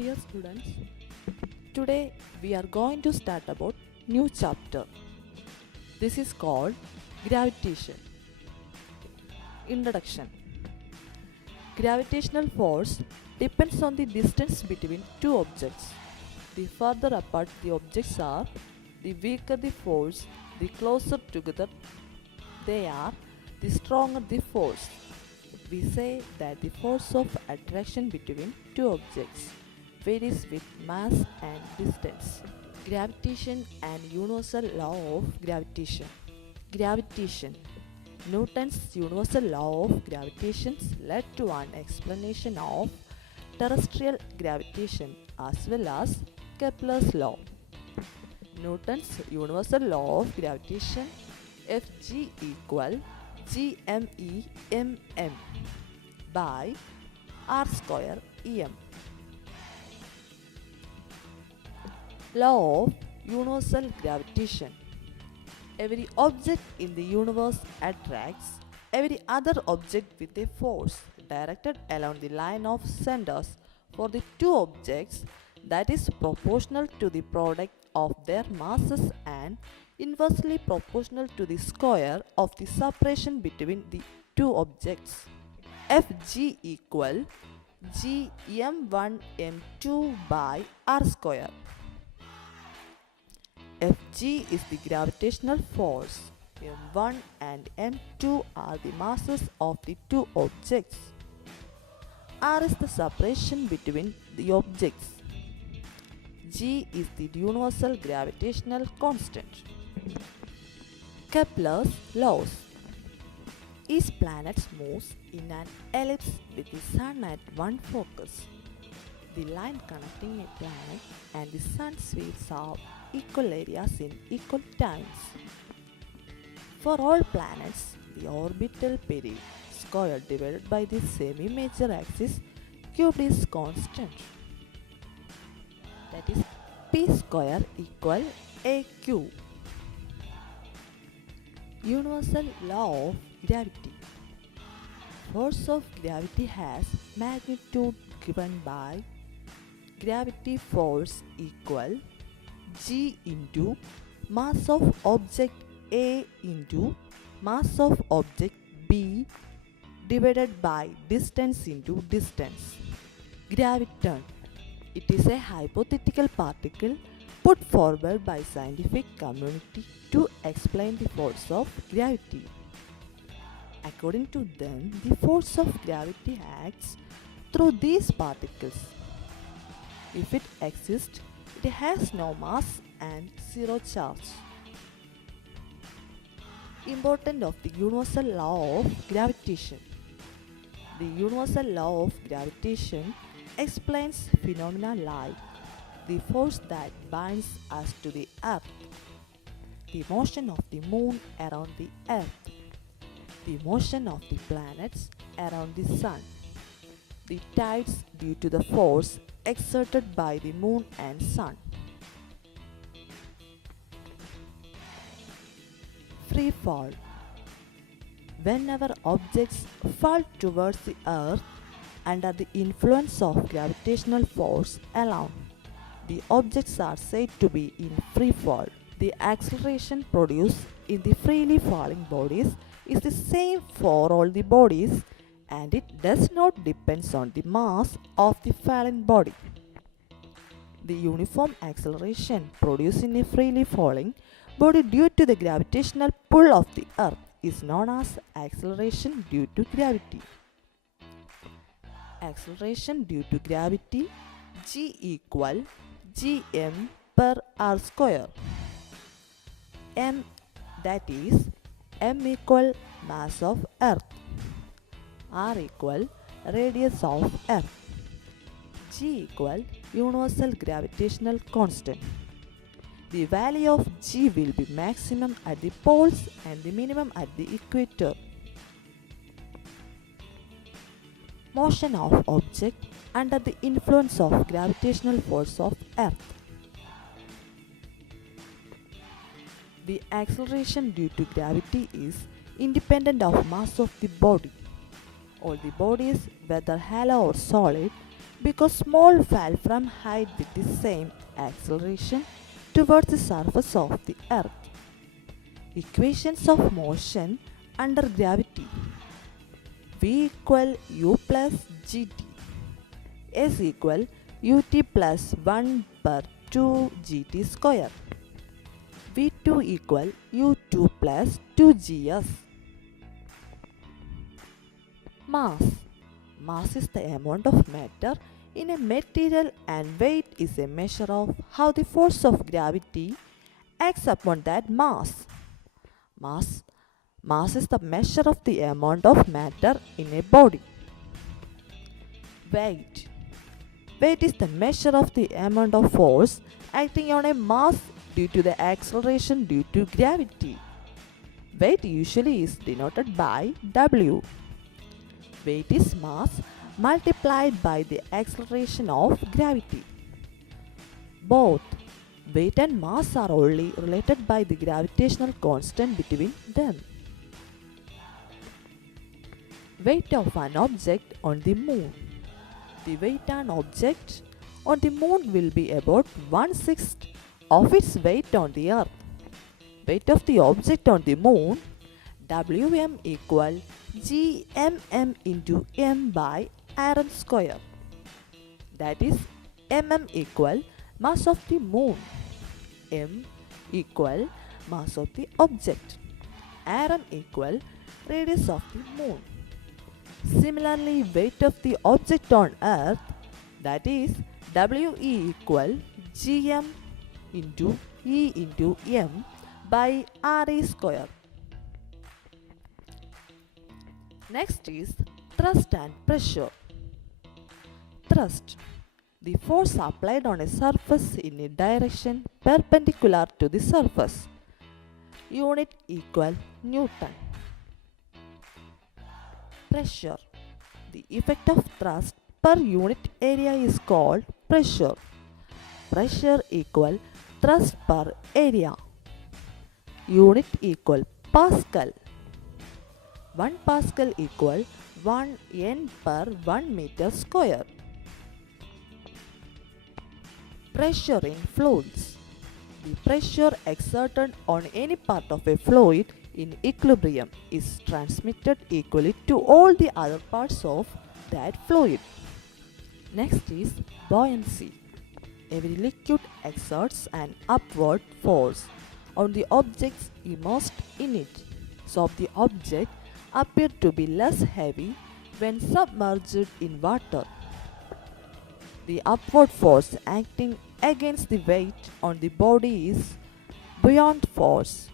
Dear students, today we are going to start about new chapter. This is called Gravitation. Introduction. Gravitational force depends on the distance between two objects. The further apart the objects are, the weaker the force, the closer together they are, the stronger the force. We say that the force of attraction between two objects varies with mass and distance. Gravitation and universal law of gravitation. Gravitation. Newton's universal law of gravitation led to an explanation of terrestrial gravitation as well as Kepler's law. Newton's universal law of gravitation, Fg equal gMe/mm by r square em. Law of universal gravitation. Every object in the universe attracts every other object with a force directed along the line of centers for the two objects that is proportional to the product of their masses and inversely proportional to the square of the separation between the two objects. Fg equal gm1m2 by r square. Fg is the gravitational force. m1 and m2 are the masses of the two objects. R is the separation between the objects. G is the universal gravitational constant. Kepler's laws. Each planet moves in an ellipse with the Sun at one focus. The line connecting a planet and the Sun sweeps are equal areas in equal times. For all planets, the orbital period square divided by the semi-major axis cubed is constant. That is p square equal aq. Universal law of gravity. Force of gravity has magnitude given by gravity force equal g into mass of object A into mass of object B divided by distance into distance. Graviton. It is a hypothetical particle put forward by scientific community to explain the force of gravity. According to them, the force of gravity acts through these particles. If it exists, it has no mass and zero charge. Importance of the universal law of gravitation. The universal law of gravitation explains phenomena like the force that binds us to the earth, the motion of the moon around the earth, the motion of the planets around the sun, the tides due to the force exerted by the moon and sun. Free fall. Whenever objects fall towards the earth under the influence of gravitational force alone, the objects are said to be in free fall. The acceleration produced in the freely falling bodies is the same for all the bodies, and it does not depend on the mass of the falling body. The uniform acceleration produced in a freely falling body due to the gravitational pull of the earth is known as acceleration due to gravity. Acceleration due to gravity, G equal gm per r square. M, that is m equal mass of earth, r equal radius of earth, g equal universal gravitational constant. The value of g will be maximum at the poles and the minimum at the equator. Motion of object under the influence of gravitational force of earth. The acceleration due to gravity is independent of mass of the body. All the bodies, whether hollow or solid, because small fell from height with the same acceleration towards the surface of the earth. Equations of motion under gravity. V equal U plus gt. S equal ut plus 1 per 2 gt square. V2 equal u2 plus 2 gs. Mass. Mass is the amount of matter in a material, and weight is a measure of how the force of gravity acts upon that mass. Mass is the measure of the amount of matter in a body. Weight. Weight is the measure of the amount of force acting on a mass due to the acceleration due to gravity. Weight usually is denoted by W. Weight is mass multiplied by the acceleration of gravity. Both weight and mass are only related by the gravitational constant between them. Weight of an object on the moon. The weight of an object on the moon will be about 1/6 of its weight on the earth. Weight of the object on the moon, Wm equal gmm into m by Aaron square. That is, mm equal mass of the moon, m equal mass of the object, Aaron equal radius of the moon. Similarly, weight of the object on earth, that is, We equal gm into e into m by Re square. Next is thrust and pressure. Thrust. The force applied on a surface in a direction perpendicular to the surface. Unit equal Newton. Pressure. The effect of thrust per unit area is called pressure. Pressure equal thrust per area. Unit equal Pascal. 1 Pascal equal 1 N per 1 meter square. Pressure in fluids. The pressure exerted on any part of a fluid in equilibrium is transmitted equally to all the other parts of that fluid. Next is buoyancy. Every liquid exerts an upward force on the objects immersed in it, so the object appear to be less heavy when submerged in water. The upward force acting against the weight on the body is buoyant force,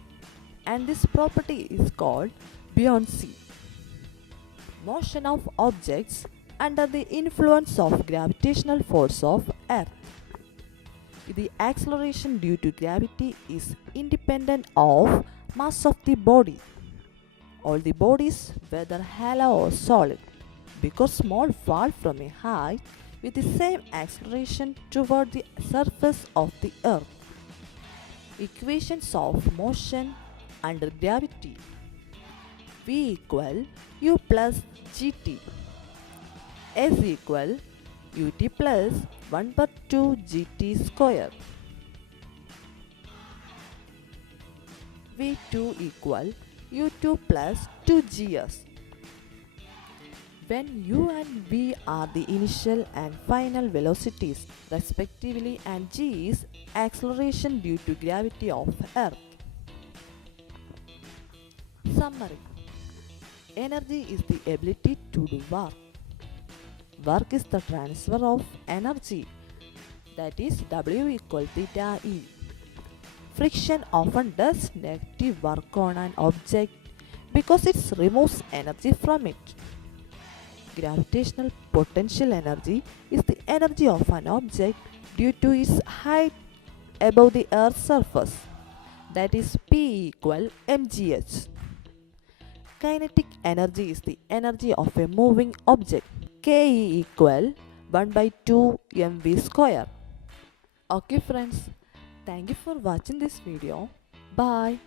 and this property is called buoyancy. Motion of objects under the influence of gravitational force of Earth. The acceleration due to gravity is independent of mass of the body. All the bodies, whether hollow or solid, because small fall from a height with the same acceleration toward the surface of the earth. Equations of motion under gravity. V equal U plus gt. S equal ut plus 1 per 2 gt square. V2 equal u2 plus 2 gs. When u and v are the initial and final velocities respectively, and g is acceleration due to gravity of earth. Summary. Energy is the ability to do work. Work is the transfer of energy, that is W equal theta E. Friction often does negative work on an object because it removes energy from it. Gravitational potential energy is the energy of an object due to its height above the Earth's surface, that is P equal mgh. Kinetic energy is the energy of a moving object, Ke equal 1 by 2 mv square. Okay friends, thank you for watching this video. Bye.